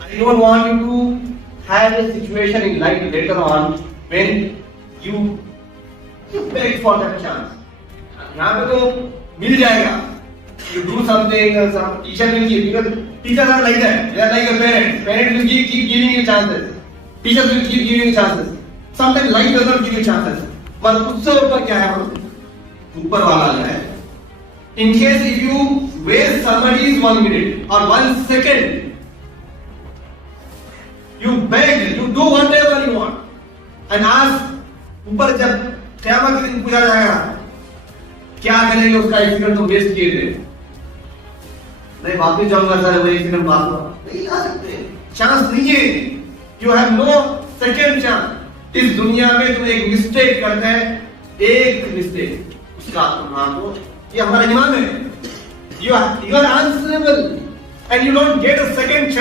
I don't want you to have a situation in life later on when you beg for that chance. यहाँ पे तो मिल जाएगा. You do something, some teacher will give, because teachers are like that. They are like a parent. Parents will keep giving you chances. Teachers will keep giving you chances. Sometimes life does not give you chances. पर उससे ऊपर क्या है? ऊपर वाला है. In case if you waste somebody's 1 minute or 1 second, you beg, you do whatever you want, and ask ऊपर जब क़यामत के दिन पूछा जाएगा क्या करेंगे उसका एक्सीडेंट तो वेस्ट किए थे. नहीं वापस जाऊंगा सर वो एक्सीडेंट बात हुआ नहीं आ सकते. चांस नहीं है. You have no second chance. इस दुनिया में तुम एक मिस्टेक करते हैं, एक मिस्टेक उसका आपको ये हमारा ईमान है. You are answerable and you don't get a second